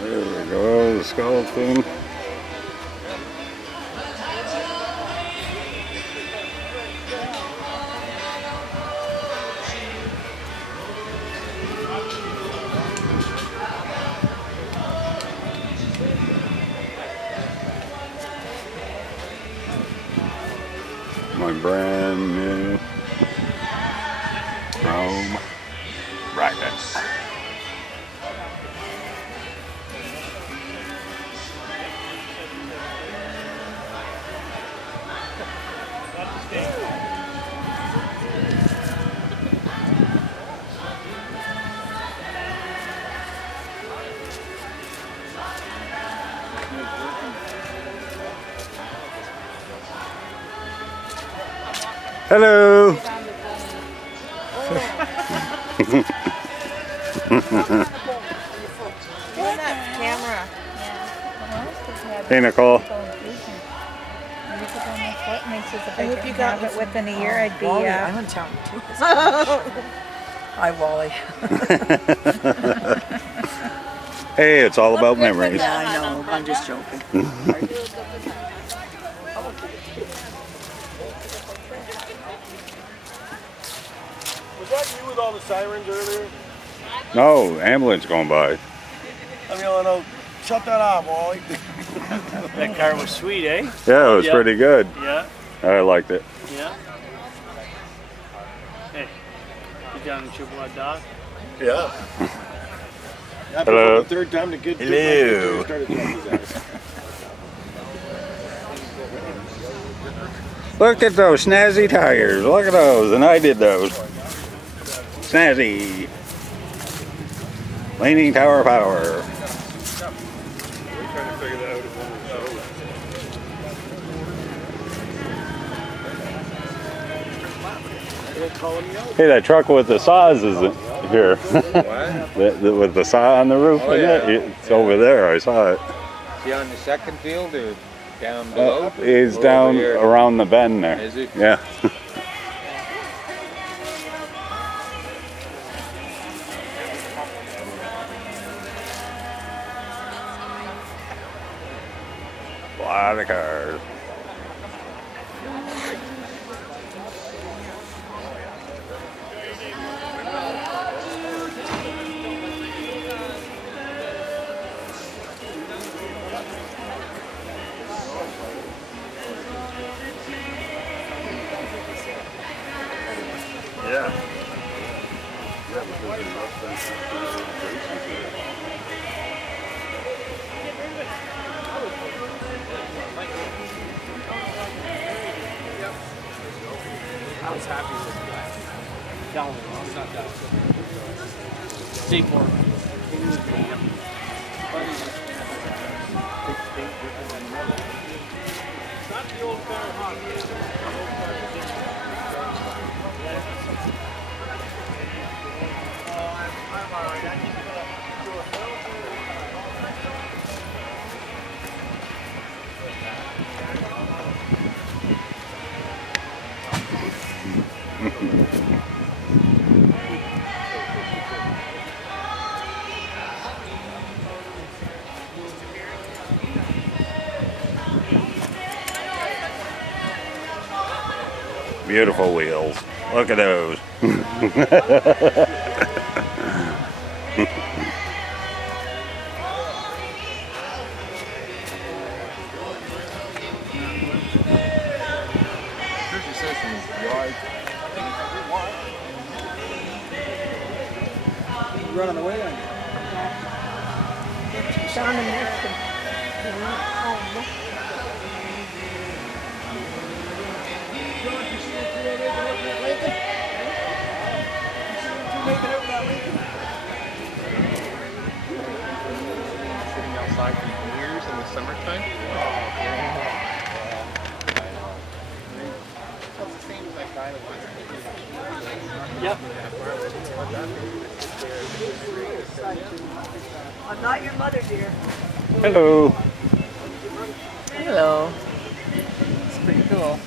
There we go, the skeleton. My brand new chrome brackets. Hello. Camera. Hey, Nicole. I hope you got it within a year. I'd be. I'm in town too. Hi, Wally. Hey, it's all about memories. Yeah, I know. I'm just joking. Was that you with all the sirens earlier? No, ambulance going by. I mean, no, shut that off, Wally. That car was sweet, eh? Yeah, it was Yeah. pretty good. Yeah, I liked it. yeah. Hey, you down in Chippewa Dock? Yeah. Hello. The third time the good Hello. started talking his ass. Look at those snazzy tires. Look at those. And I did those. Snazzy. Leaning tower power. Hey, that truck with the saws isn't here. With the saw on the roof, Oh, isn't yeah. it? It's over there. I saw it. Is he on the second field or down below? He's Or down over here? around the bend there. Is he? Yeah. A lot of cars. Yeah. I was happy with that. Down, it's not down. Seaport. Not the old car Beautiful wheels. Look at those. Running away then. Down in Michigan. Sitting outside for years in the summertime. That's the same as that guy that wants to. Yep. I'm not your mother, dear. Hello. Hello. It's pretty cool.